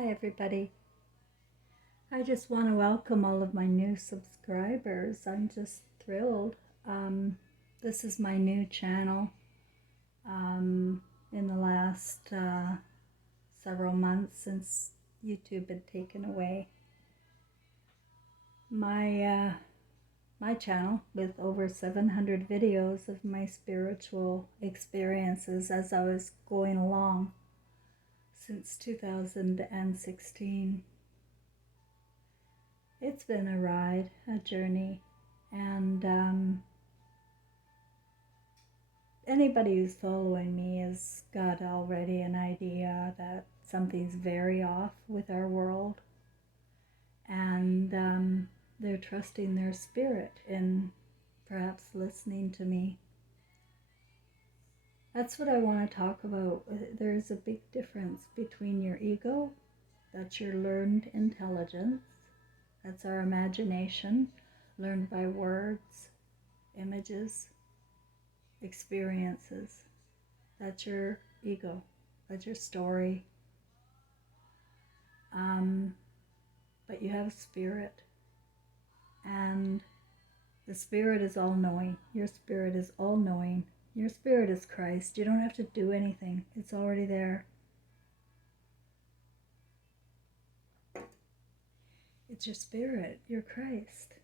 Hi everybody. I just want to welcome all of my new subscribers. I'm just thrilled. Um, this is my new channel. In the last several months since YouTube had taken away my channel with over 700 videos of my spiritual experiences as I was going along since 2016. It's been a ride, a journey, and anybody who's following me has got already an idea that something's very off with our world, and they're trusting their spirit in perhaps listening to me. That's what I want to talk about. There's a big difference between your ego, that's your learned intelligence, that's our imagination, learned by words, images, experiences. That's your ego. That's your story. But you have spirit. And the spirit is all-knowing. Your spirit is all-knowing. Your spirit is Christ. You don't have to do anything. It's already there. It's your spirit. You're Christ.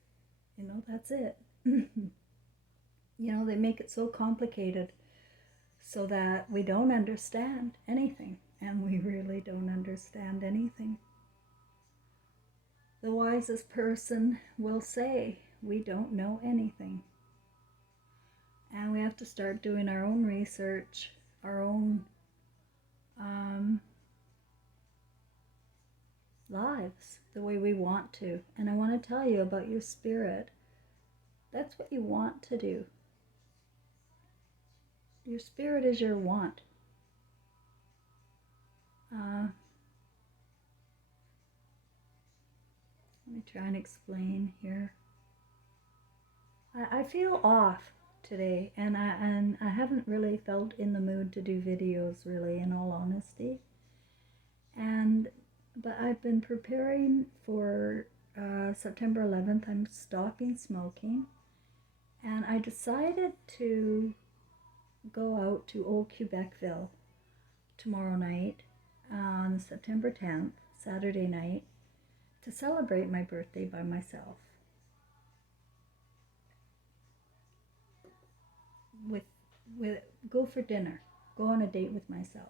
That's it. They make it so complicated so that we don't understand anything. And we really don't understand anything. The wisest person will say, we don't know anything. And we have to start doing our own research, our own lives the way we want to. And I want to tell you about your spirit. That's what you want to do. Your spirit is your want. Let me try and explain here. I feel off today, and I haven't really felt in the mood to do videos, really, in all honesty. But I've been preparing for September 11th. I'm stopping smoking, and I decided to go out to Old Quebecville tomorrow night on September 10th, Saturday night, to celebrate my birthday by myself. Go for dinner, go on a date with myself.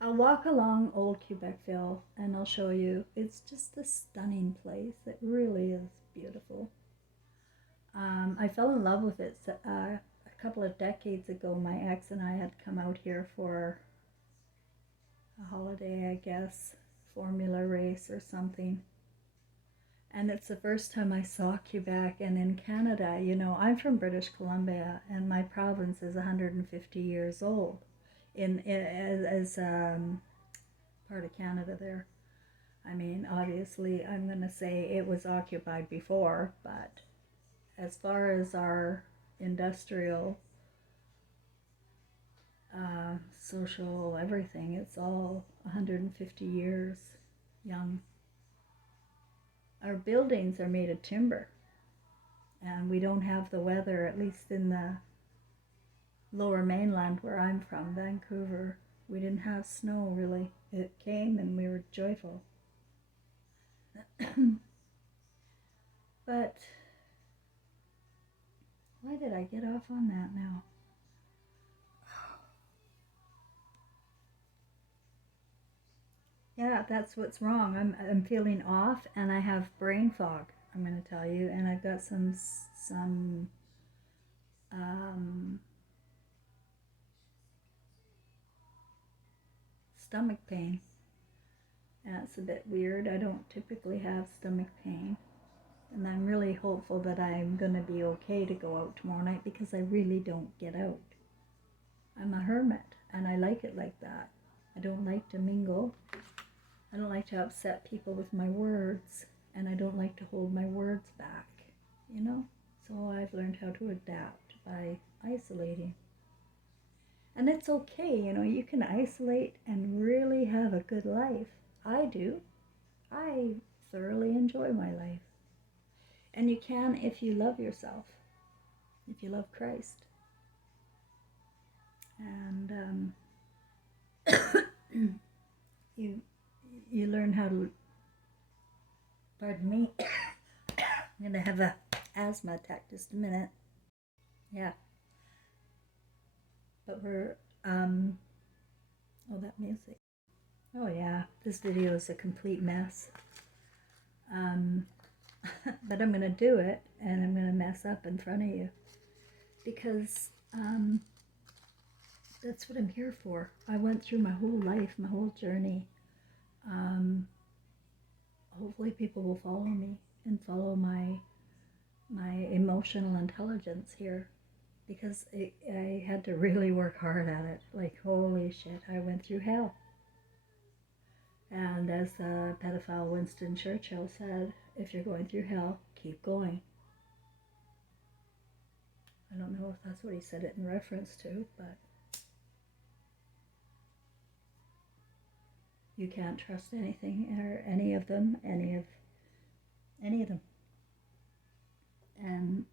I'll walk along Old Quebecville and I'll show you. It's just a stunning place. It really is beautiful. I fell in love with it a couple of decades ago. My ex and I had come out here for a holiday, I guess, formula race or something. And it's the first time I saw Quebec. And in Canada, I'm from British Columbia, and my province is 150 years old as part of Canada there. I mean, obviously, I'm going to say it was occupied before, but as far as our industrial, social, everything, it's all 150 years young. Our buildings are made of timber, and we don't have the weather, at least in the lower mainland where I'm from, Vancouver. We didn't have snow, really. It came and we were joyful. But why did I get off on that now? Yeah, that's what's wrong. I'm feeling off, and I have brain fog, I'm going to tell you, and I've got some stomach pain. That's a bit weird. I don't typically have stomach pain, and I'm really hopeful that I'm going to be okay to go out tomorrow night, because I really don't get out. I'm a hermit, and I like it like that. I don't like to mingle. I don't like to upset people with my words, and I don't like to hold my words back, So I've learned how to adapt by isolating. And it's okay, you know, you can isolate and really have a good life. I do. I thoroughly enjoy my life. And you can if you love yourself, if you love Christ. And you you learn how to, pardon me, I'm going to have a asthma attack just a minute. Yeah. But we're, oh, that music. Oh, yeah. This video is a complete mess. But I'm going to do it, and I'm going to mess up in front of you. Because that's what I'm here for. I went through my whole life, my whole journey. Hopefully people will follow me and follow my emotional intelligence here, because I had to really work hard at it. Like, holy shit, I went through hell. And as the pedophile Winston Churchill said, if you're going through hell, keep going. I don't know if that's what he said it in reference to, but you can't trust anything or any of them, any of them. And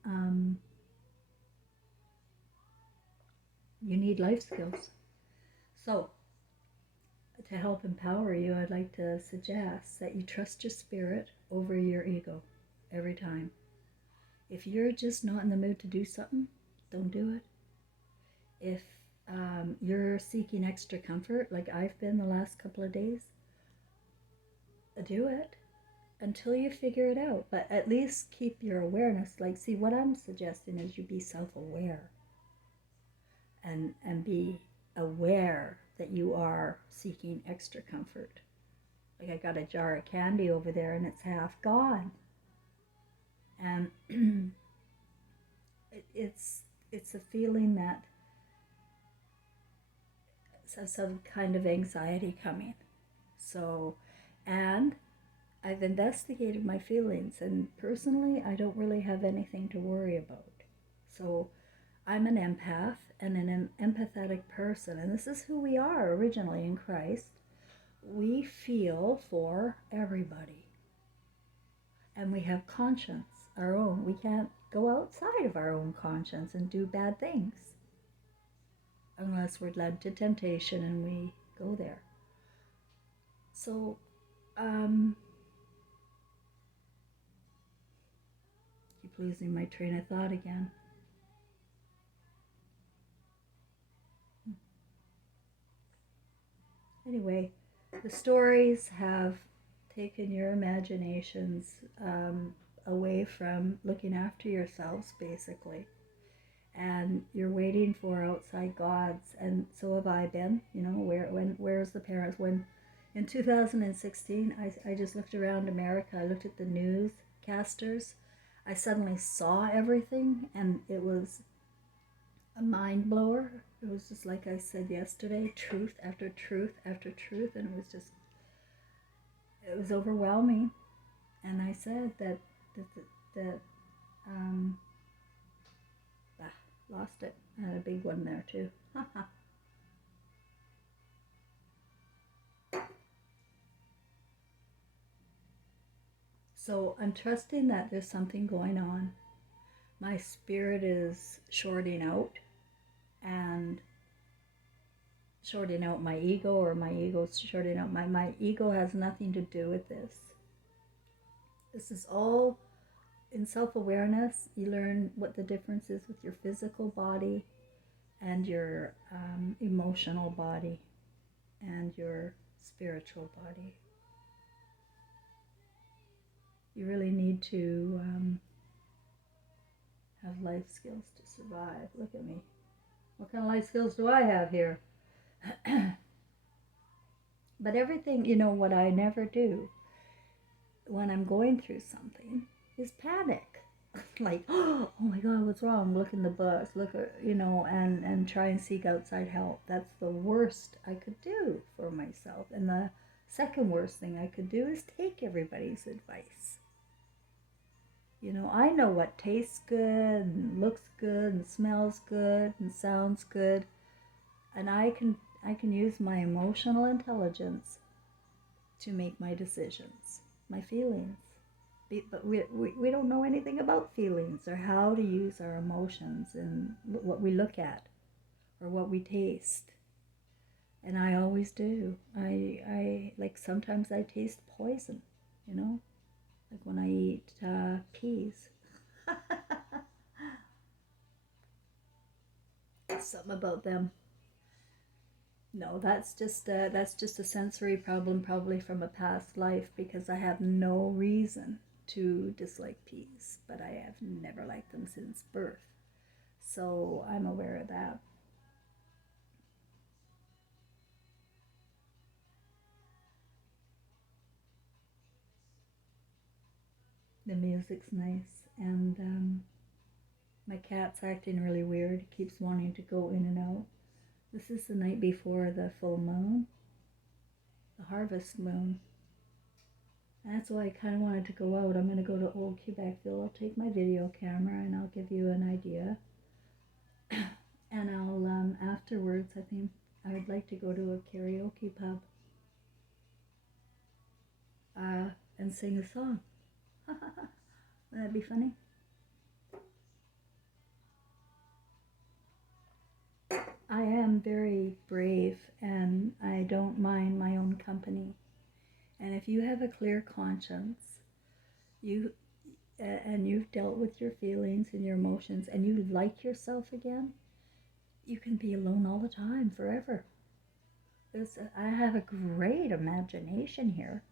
you need life skills. So, to help empower you, I'd like to suggest that you trust your spirit over your ego every time. If you're just not in the mood to do something, don't do it. If you're seeking extra comfort, like I've been the last couple of days, do it until you figure it out. But at least keep your awareness. Like, see, what I'm suggesting is you be self-aware and be aware that you are seeking extra comfort. Like, I got a jar of candy over there and it's half gone. And it's a feeling that some kind of anxiety coming. So, and I've investigated my feelings, and personally, I don't really have anything to worry about. So, I'm an empath and an empathetic person, and this is who we are originally in Christ. We feel for everybody, and we have conscience, our own. We can't go outside of our own conscience and do bad things unless we're led to temptation and we go there. So, keep losing my train of thought again. Anyway, the stories have taken your imaginations away from looking after yourselves, basically. And you're waiting for outside gods, and so have I been. You know, where's the parents? When in 2016, I just looked around America. I looked at the newscasters. I suddenly saw everything, and it was a mind blower. It was just like I said yesterday, truth after truth after truth, and it was overwhelming. And I said that lost it. I had a big one there too. So I'm trusting that there's something going on. My spirit is shorting out, and shorting out my ego, or my ego's shorting out my ego has nothing to do with this. This is all in self-awareness. You learn what the difference is with your physical body and your emotional body and your spiritual body. You really need to have life skills to survive. Look at me. What kind of life skills do I have here? But everything, you know, what I never do when I'm going through something is panic. Like, oh my God, what's wrong? Look in the books, look at, you know, and try and seek outside help. That's the worst I could do for myself. And the second worst thing I could do is take everybody's advice. You know, I know what tastes good and looks good and smells good and sounds good. And I can use my emotional intelligence to make my decisions, my feelings. But we don't know anything about feelings or how to use our emotions and what we look at or what we taste. And I always do. I like sometimes I taste poison, you know, like when I eat peas. Something about them. No, that's just a sensory problem, probably from a past life, because I have no reason to dislike peas, but I have never liked them since birth. So I'm aware of that. The music's nice, and my cat's acting really weird. He keeps wanting to go in and out. This is the night before the full moon, the harvest moon. And that's why I kind of wanted to go out. I'm going to go to Old Quebecville. I'll take my video camera and I'll give you an idea. And I'll, afterwards, I think I would like to go to a karaoke pub and sing a song. Wouldn't that be funny? I am very brave and I don't mind my own company. And if you have a clear conscience, you and you've dealt with your feelings and your emotions and you like yourself again, you can be alone all the time, forever. I have a great imagination here,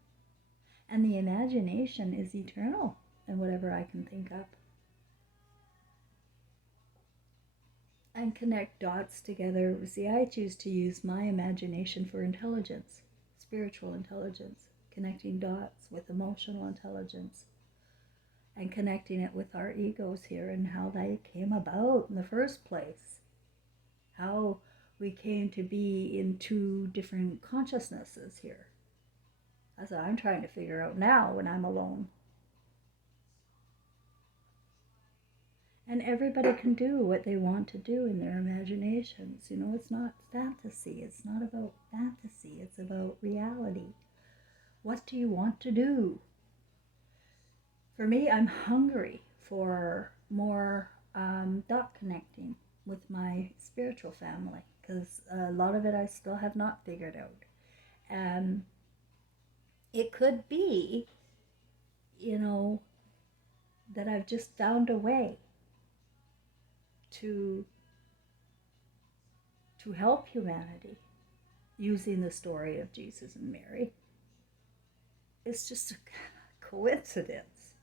and the imagination is eternal in whatever I can think up. And connect dots together. See, I choose to use my imagination for intelligence, spiritual intelligence, connecting dots with emotional intelligence, and connecting it with our egos here and how they came about in the first place. How we came to be in two different consciousnesses here. That's what I'm trying to figure out now when I'm alone. And everybody can do what they want to do in their imaginations. You know, it's not fantasy. It's not about fantasy. It's about reality. What do you want to do? For me, I'm hungry for more dot connecting with my spiritual family, because a lot of it I still have not figured out. And it could be, you know, that I've just found a way to help humanity using the story of Jesus and Mary. It's just a coincidence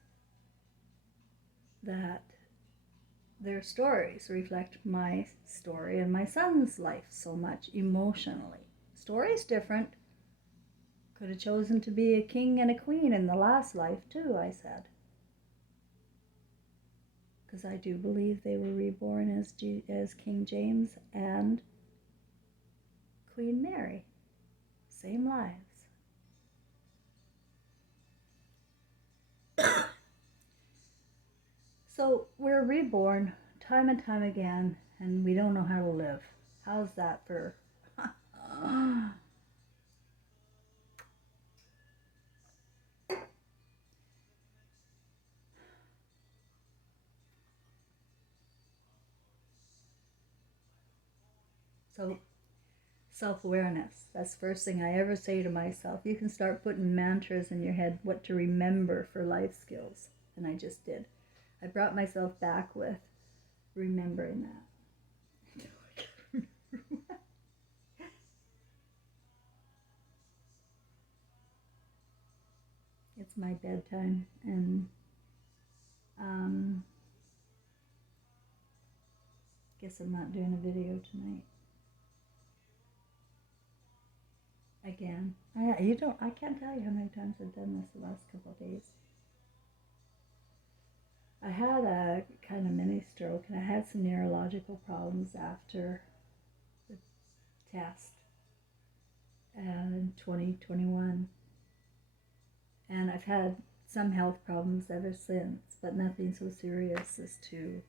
that their stories reflect my story and my son's life so much emotionally. Story's different. Could have chosen to be a king and a queen in the last life too, I said. Because I do believe they were reborn as King James and Queen Mary. Same lives. So we're reborn time and time again, and we don't know how to live. How's that for... So self-awareness, that's the first thing I ever say to myself. You can start putting mantras in your head, what to remember for life skills. And I just did. I brought myself back with remembering that. It's my bedtime, and guess I'm not doing a video tonight. Again, I can't tell you how many times I've done this the last couple of days. I had a kind of mini stroke, and I had some neurological problems after the test in 2021. And I've had some health problems ever since, but nothing so serious as to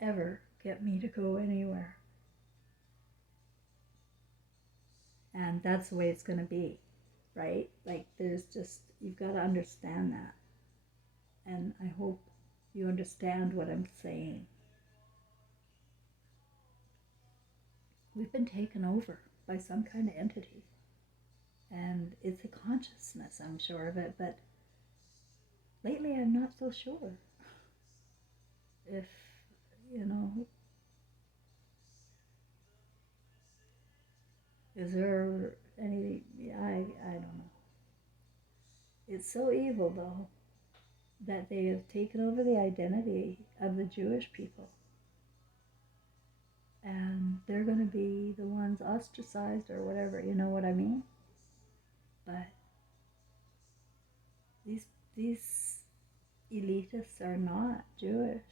ever get me to go anywhere. And that's the way it's going to be, right? Like, there's just, you've got to understand that. And I hope you understand what I'm saying. We've been taken over by some kind of entity. And it's a consciousness, I'm sure of it, but lately I'm not so sure if, you know, is there any, I don't know. It's so evil, though, that they have taken over the identity of the Jewish people. And they're going to be the ones ostracized or whatever, you know what I mean? But these elitists are not Jewish.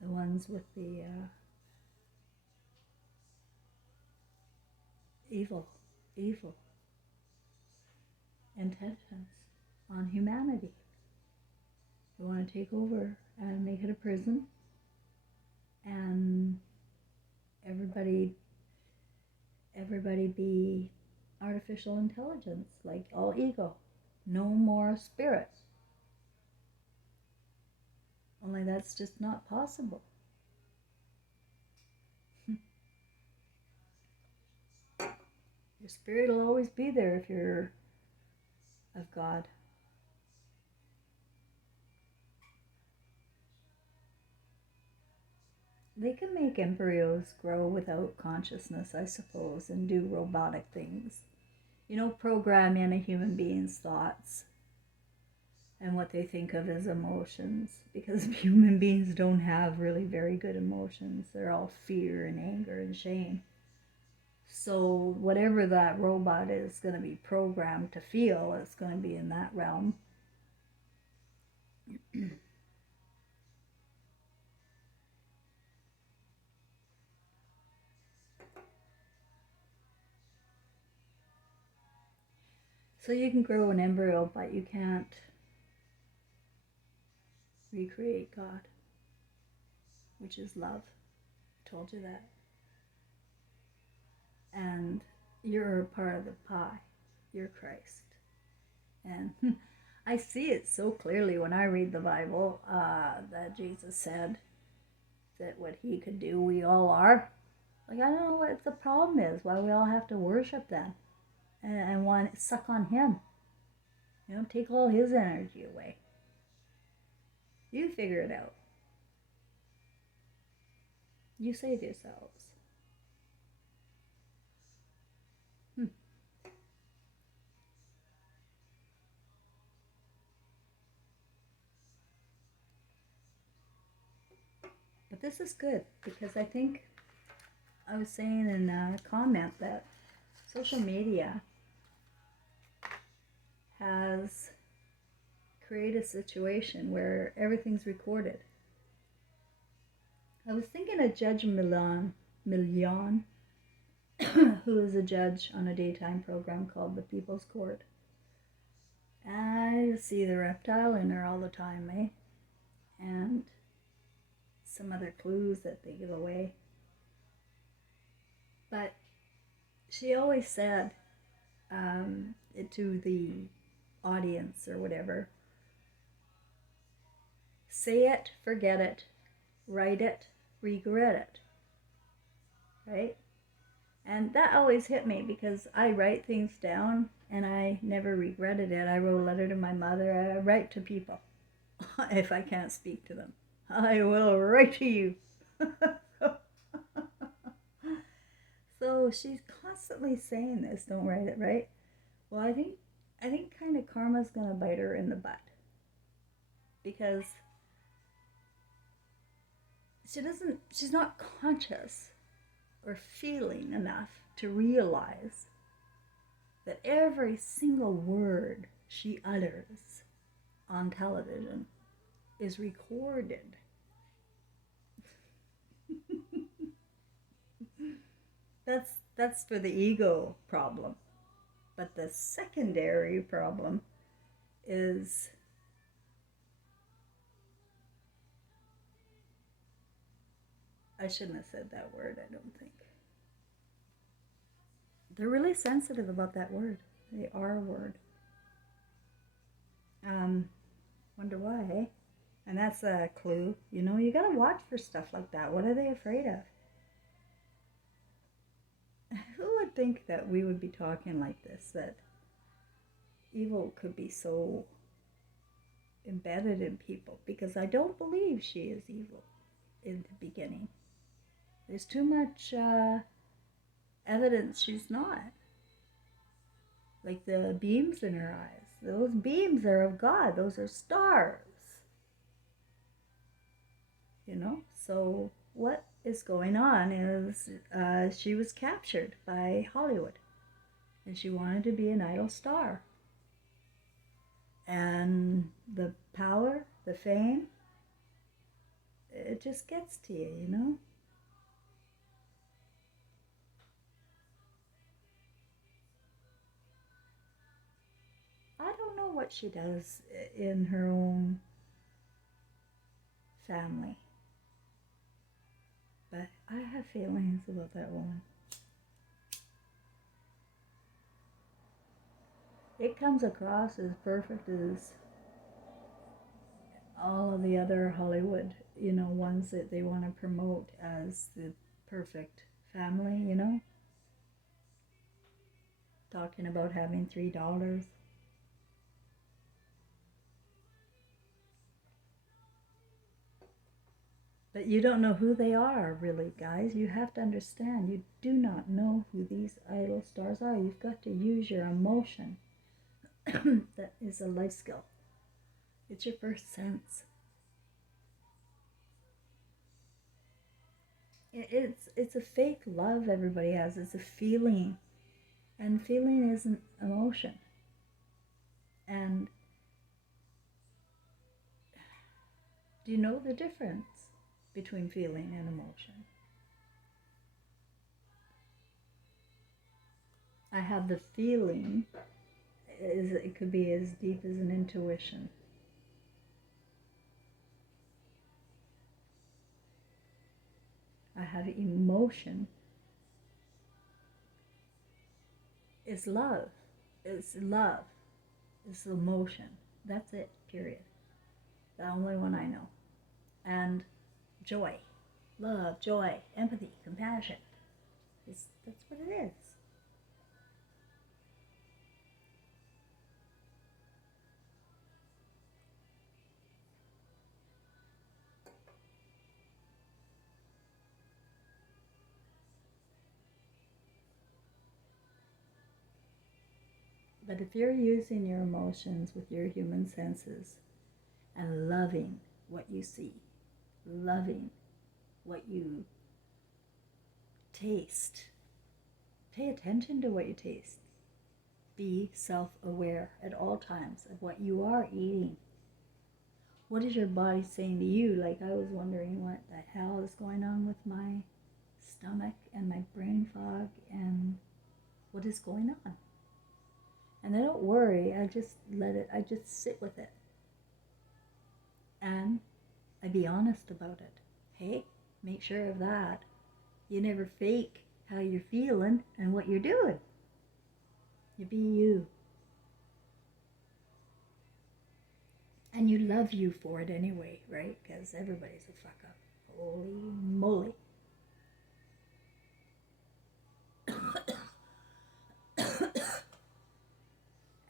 The ones with the evil intentions on humanity. They want to take over and make it a prison, and everybody be artificial intelligence, like all ego, no more spirit. Only that's just not possible. Your spirit will always be there if you're of God. They can make embryos grow without consciousness, I suppose, and do robotic things. You know, program in a human being's thoughts and what they think of as emotions, because human beings don't have really very good emotions. They're all fear and anger and shame. So whatever that robot is going to be programmed to feel, it's going to be in that realm. So you can grow an embryo, but you can't recreate God, which is love. I told you that. And you're a part of the pie. You're Christ. And I see it so clearly when I read the Bible, that Jesus said that what he could do, we all are. Like, I don't know what the problem is, why we all have to worship then and want to suck on him. You know, take all his energy away. You figure it out. You save yourselves. But this is good, because I think I was saying in a comment that social media has created a situation where everything's recorded. I was thinking of Judge Milian, who is a judge on a daytime program called The People's Court. I see the reptile in her all the time, eh? And some other clues that they give away. But she always said to the audience or whatever, say it, forget it, write it, regret it, right? And that always hit me, because I write things down and I never regretted it. I wrote a letter to my mother. I write to people if I can't speak to them. I will write to you. So she's constantly saying this, don't write it, right? Well, I think kind of karma's gonna bite her in the butt, because she's not conscious or feeling enough to realize that every single word she utters on television is recorded. That's for the ego problem. But the secondary problem is I shouldn't have said that word, I don't think. They're really sensitive about that word, the R word. Wonder why, eh? And that's a clue. You know, you gotta watch for stuff like that. What are they afraid of? Who would think that we would be talking like this? That evil could be so embedded in people? Because I don't believe she is evil in the beginning. There's too much evidence she's not. Like the beams in her eyes. Those beams are of God. Those are stars. You know? So what is going on is she was captured by Hollywood. And she wanted to be an idol star. And the power, the fame, it just gets to you, you know? I don't know what she does in her own family. But I have feelings about that woman. It comes across as perfect as all of the other Hollywood, you know, ones that they want to promote as the perfect family, you know? Talking about having $3. But you don't know who they are, really, guys. You have to understand. You do not know who these idol stars are. You've got to use your emotion. That is a life skill. It's your first sense. It's a fake love everybody has. It's a feeling. And feeling is an emotion. And do you know the difference between feeling and emotion? I have the feeling, it could be as deep as an intuition. I have emotion. It's love. It's love. It's emotion. That's it, period. The only one I know. And joy. Love, joy, empathy, compassion. That's what it is. But if you're using your emotions with your human senses and loving what you see, loving what you taste, pay attention to what you taste. Be self-aware at all times of what you are eating. What is your body saying to you? Like, I was wondering what the hell is going on with my stomach and my brain fog and what is going on. And I don't worry, I just sit with it. And I be honest about it. Hey, make sure of that. You never fake how you're feeling and what you're doing. You be you. And you love you for it anyway, right? Because everybody's a fuck up. Holy moly.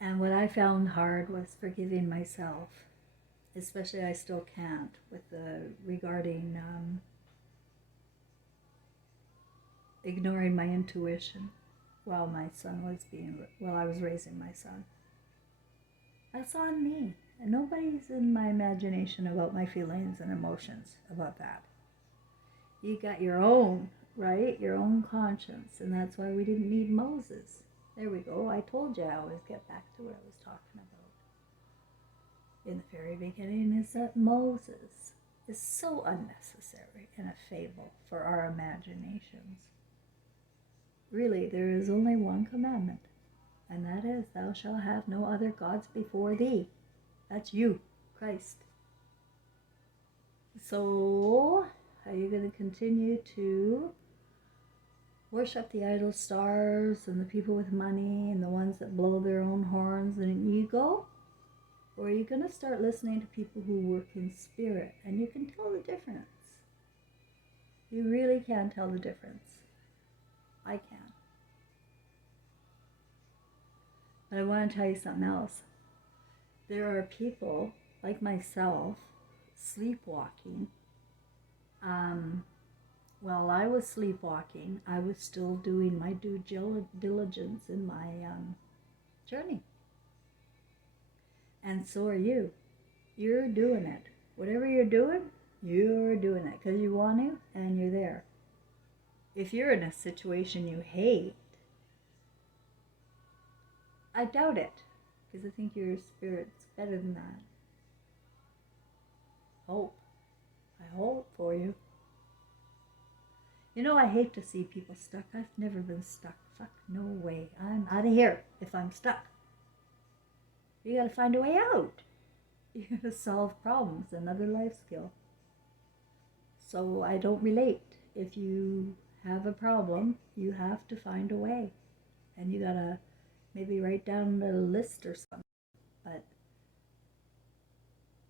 And what I found hard was forgiving myself. Especially I still can't with the regarding ignoring my intuition while I was raising my son. That's on me. And nobody's in my imagination about my feelings and emotions about that. You got your own, right? Your own conscience. And that's why we didn't need Moses. There we go. I told you I always get back to what I was talking about. In the very beginning is that Moses is so unnecessary and a fable for our imaginations. Really, there is only one commandment, and that is, thou shalt have no other gods before thee. That's you, Christ. So, Are you going to continue to worship the idol stars and the people with money and the ones that blow their own horns and an ego? Or are you going to start listening to people who work in spirit? And you can tell the difference. You really can tell the difference. I can. But I want to tell you something else. There are people like myself sleepwalking. While I was sleepwalking, I was still doing my due diligence in my journey. And so are you. You're doing it. Whatever you're doing it because you want to and you're there. If you're in a situation you hate, I doubt it, because I think your spirit's better than that. Hope. I hope for you. You know, I hate to see people stuck. I've never been stuck. Fuck, no way. I'm out of here if I'm stuck. You gotta find a way out. You gotta solve problems, another life skill. So I don't relate. If you have a problem, you have to find a way. And you gotta maybe write down a list or something. But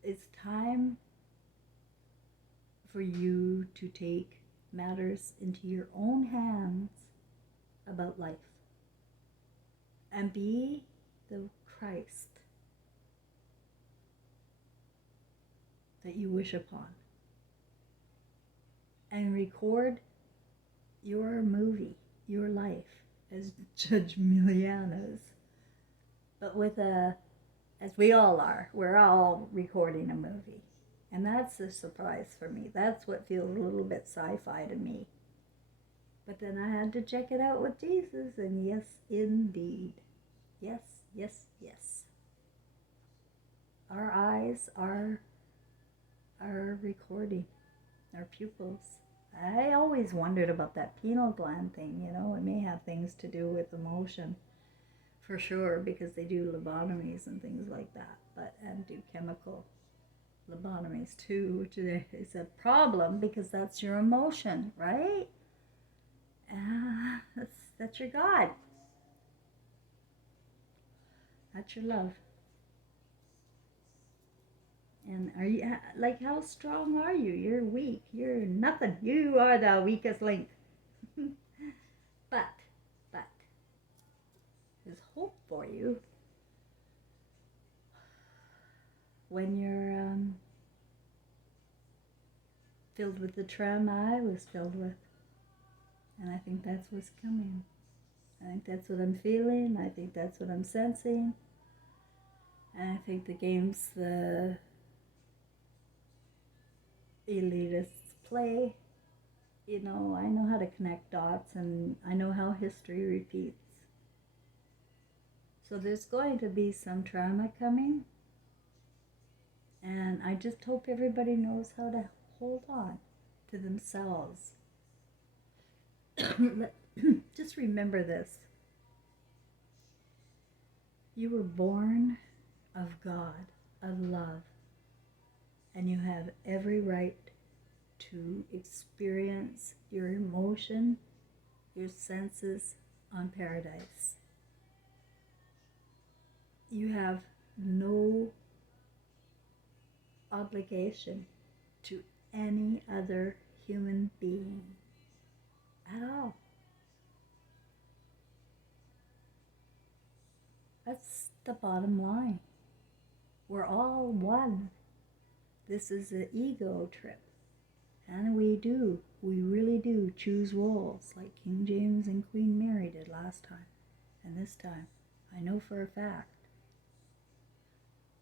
it's time for you to take matters into your own hands about life and be the Christ that you wish upon, and record your movie, your life, as Judge Miliana's, but with as we all are, we're all recording a movie. And that's a surprise for me. That's what feels a little bit sci-fi to me. But then I had to check it out with Jesus, and yes, indeed. Yes, yes, yes. Our eyes are recording, our pupils. I always wondered about that pineal gland thing, you know. It may have things to do with emotion, for sure, because they do lobotomies and things like that, and do chemical lobotomies too, which is a problem because that's your emotion, right? That's your God. That's your love. And are you, like, how strong are you? You're weak. You're nothing. You are the weakest link. but there's hope for you when you're filled with the trauma I was filled with. And I think that's what's coming. I think that's what I'm feeling. I think that's what I'm sensing. And I think the games the elitists play, you know, I know how to connect dots, and I know how history repeats. So there's going to be some trauma coming. And I just hope everybody knows how to hold on to themselves. Just remember this. You were born of God, of love, and you have every right to experience your emotion, your senses on paradise. You have no obligation to any other human being at all. That's the bottom line. We're all one. This is an ego trip. And we really do choose roles like King James and Queen Mary did last time. And this time, I know for a fact.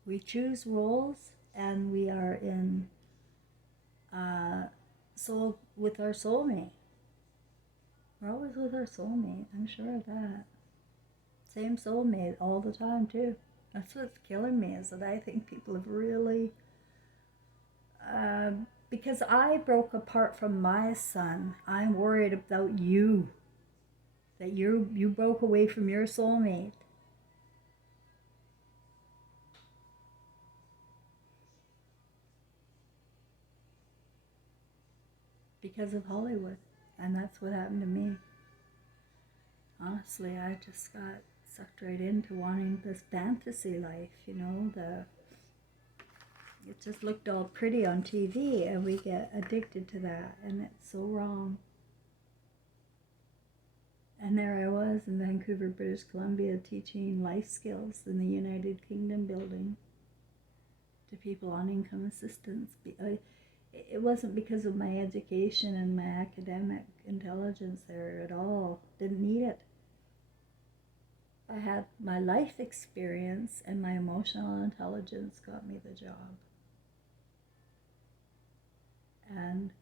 We choose roles, and we are in soul with our soulmate. We're always with our soulmate, I'm sure of that. Same soulmate all the time too. That's what's killing me, is that I think people have really because I broke apart from my son, I'm worried about you. That you broke away from your soulmate. because of Hollywood. And that's what happened to me. Honestly, I just got sucked right into wanting this fantasy life, it just looked all pretty on TV, and we get addicted to that, and it's so wrong. And there I was in Vancouver, British Columbia, teaching life skills in the United Kingdom building to people on income assistance. It wasn't because of my education and my academic intelligence there at all. Didn't need it. I had my life experience, and my emotional intelligence got me the job. And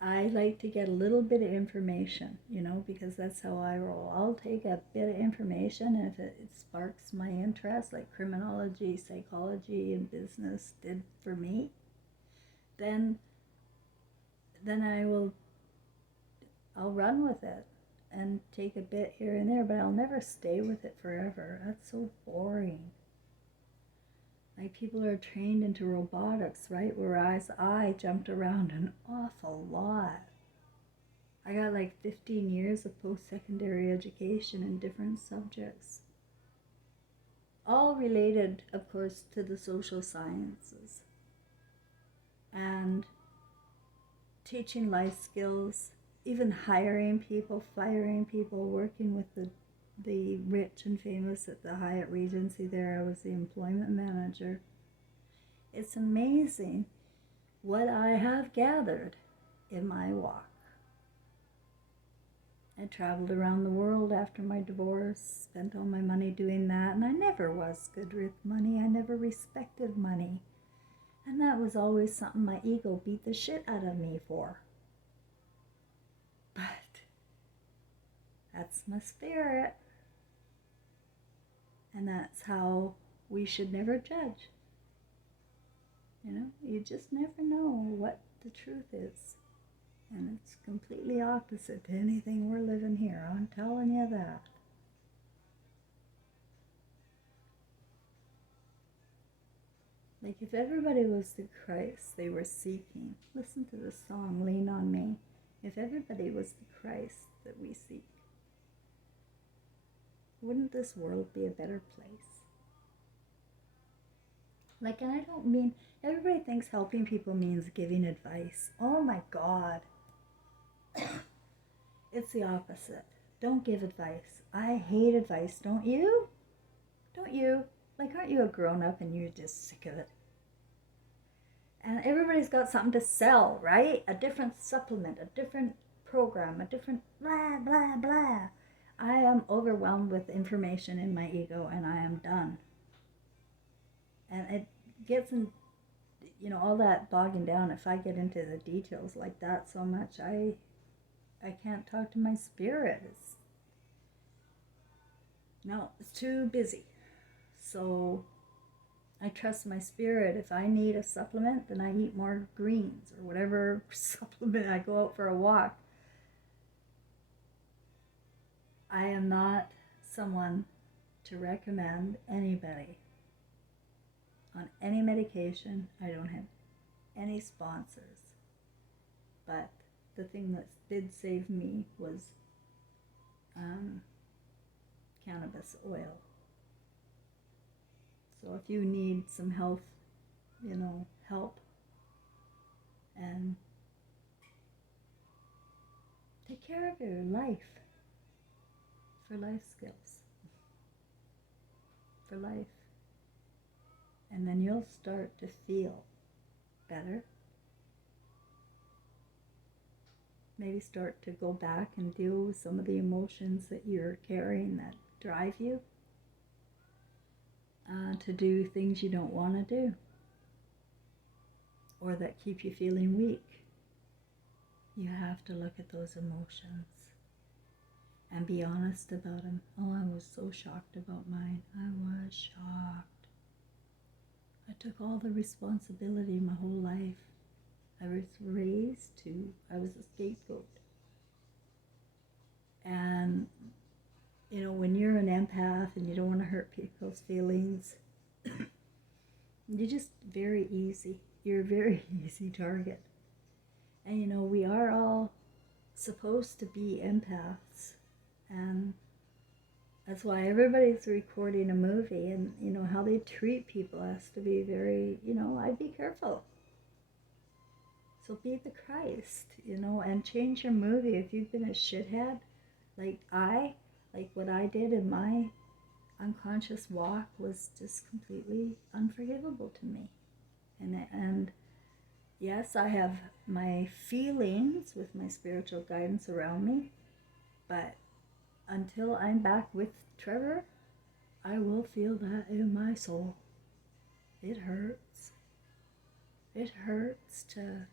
I like to get a little bit of information, because that's how I roll. I'll take a bit of information, and if it sparks my interest, like criminology, psychology, and business did for me, then I'll run with it and take a bit here and there, but I'll never stay with it forever. That's so boring. Like, people are trained into robotics, right? Whereas I jumped around an awful lot. I got like 15 years of post-secondary education in different subjects. All related, of course, to the social sciences. And teaching life skills, even hiring people, firing people, working with the rich and famous at the Hyatt Regency there. I was the employment manager. It's amazing what I have gathered in my walk. I traveled around the world after my divorce, spent all my money doing that, and I never was good with money. I never respected money. And that was always something my ego beat the shit out of me for. But that's my spirit. And that's how we should never judge. You just never know what the truth is. And it's completely opposite to anything we're living here. I'm telling you that. Like, if everybody was the Christ they were seeking, listen to the song, Lean on Me. If everybody was the Christ that we seek, wouldn't this world be a better place? Like, and I don't mean, everybody thinks helping people means giving advice. Oh my God. It's the opposite. Don't give advice. I hate advice, don't you? Don't you? Like, aren't you a grown-up and you're just sick of it? And everybody's got something to sell, right? A different supplement, a different program, a different blah, blah, blah. I am overwhelmed with information in my ego, and I am done. And it gets in, all that bogging down. If I get into the details like that so much, I can't talk to my spirit. It's too busy. So I trust my spirit. If I need a supplement, then I eat more greens or whatever supplement. I go out for a walk. I am not someone to recommend anybody on any medication. I don't have any sponsors. But the thing that did save me was cannabis oil. So if you need some health, help, and take care of your life, for life skills, for life, and then you'll start to feel better. Maybe start to go back and deal with some of the emotions that you're carrying that drive you to do things you don't want to do, or that keep you feeling weak. You have to look at those emotions and be honest about them. Oh, I was so shocked about mine. I was shocked. I took all the responsibility my whole life. I was a scapegoat. And, when you're an empath and you don't want to hurt people's feelings, you're just very easy. You're a very easy target. And we are all supposed to be empaths. And that's why everybody's recording a movie, and how they treat people has to be very, I'd be careful. So be the Christ, and change your movie. If you've been a shithead, like what I did in my unconscious walk was just completely unforgivable to me. And yes, I have my feelings with my spiritual guidance around me, but until I'm back with Trevor, I will feel that in my soul. It hurts. It hurts to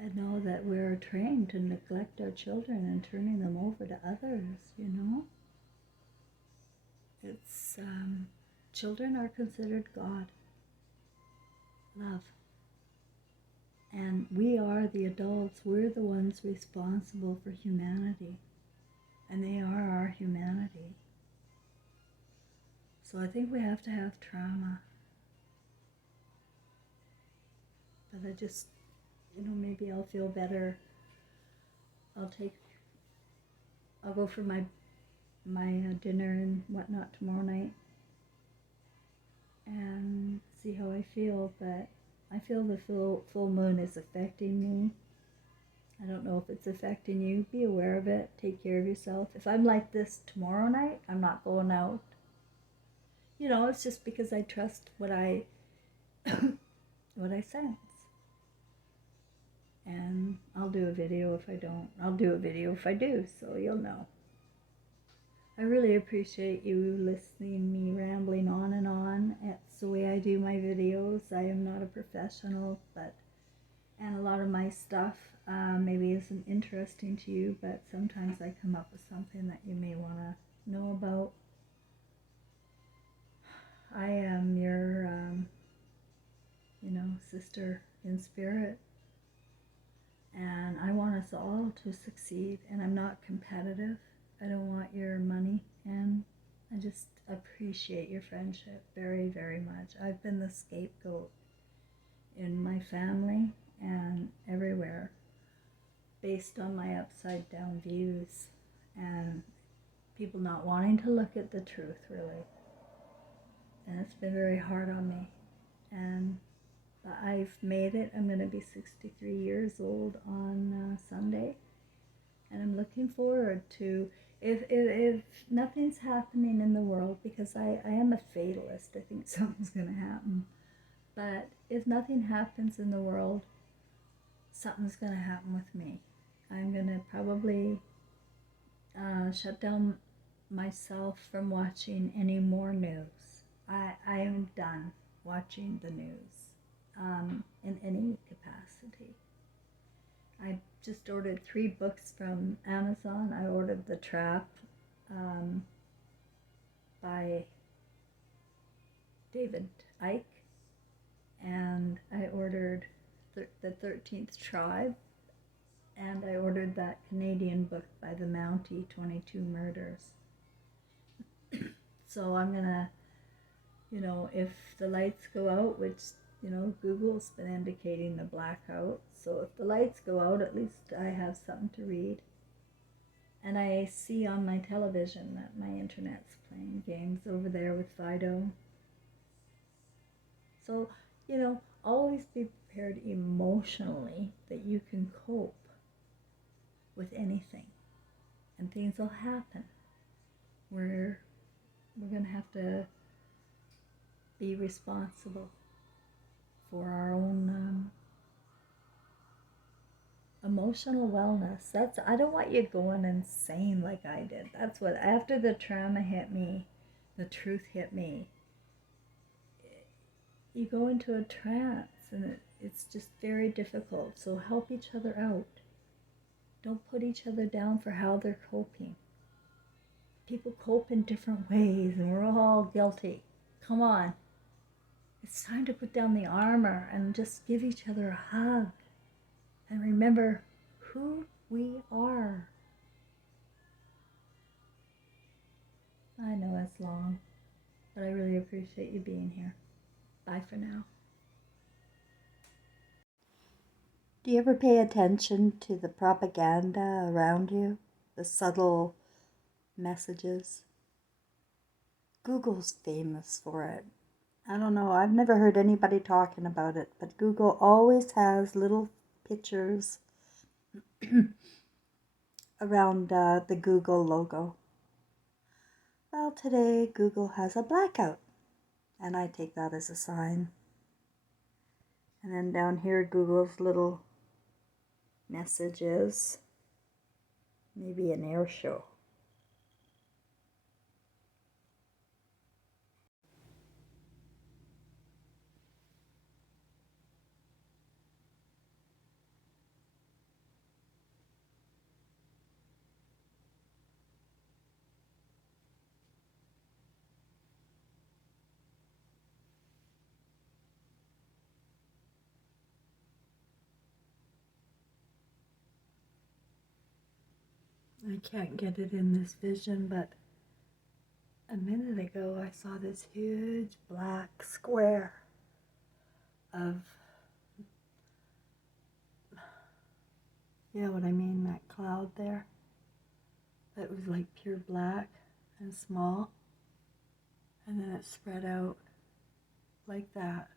I know that we're trained to neglect our children and turning them over to others. It's children are considered God, love. And we are the adults. We're the ones responsible for humanity. And they are our humanity. So I think we have to have trauma. But I just, maybe I'll feel better. I'll go for my dinner and whatnot tomorrow night and see how I feel. But I feel the full moon is affecting me. I don't know if it's affecting you. Be aware of it. Take care of yourself. If I'm like this tomorrow night, I'm not going out. It's just because I trust what I what I sense. And I'll do a video if I don't. I'll do a video if I do, so you'll know. I really appreciate you listening, me rambling on and on. It's the way I do my videos. I am not a professional, and a lot of my stuff maybe isn't interesting to you, but sometimes I come up with something that you may want to know about. I am your, sister in spirit, and I want us all to succeed, and I'm not competitive. I don't want your money, and I just appreciate your friendship very, very much. I've been the scapegoat in my family and everywhere based on my upside down views and people not wanting to look at the truth, really. And it's been very hard on me. And I've made it. I'm going to be 63 years old on Sunday. And I'm looking forward to, if nothing's happening in the world, because I am a fatalist, I think something's going to happen. But if nothing happens in the world, something's going to happen with me. I'm going to probably shut down myself from watching any more news. I am done watching the news in any capacity. I just ordered 3 books from Amazon. I ordered The Trap by David Icke, and I ordered The 13th Tribe, and I ordered that Canadian book by the Mountie, 22 Murders. So I'm gonna, if the lights go out, which, Google's been indicating the blackout, so if the lights go out, at least I have something to read. And I see on my television that my internet's playing games over there with Fido. So, always be prepared emotionally that you can cope with anything. And things will happen. We're going to have to be responsible for our own emotional wellness. I don't want you going insane like I did. That's what, after the trauma hit me, the truth hit me, you go into a trance, and it's just very difficult. So help each other out. Don't put each other down for how they're coping. People cope in different ways, and we're all guilty. Come on. It's time to put down the armor and just give each other a hug. And remember who we are. I know it's long, but I really appreciate you being here. Bye for now. Do you ever pay attention to the propaganda around you? The subtle messages? Google's famous for it. I don't know, I've never heard anybody talking about it, but Google always has little pictures around the Google logo. Well, today Google has a blackout, and I take that as a sign. And then down here, Google's little messages. Maybe an air show. I can't get it in this vision, but a minute ago I saw this huge black square of, you know what I mean, that cloud there. That was like pure black and small. And then it spread out like that.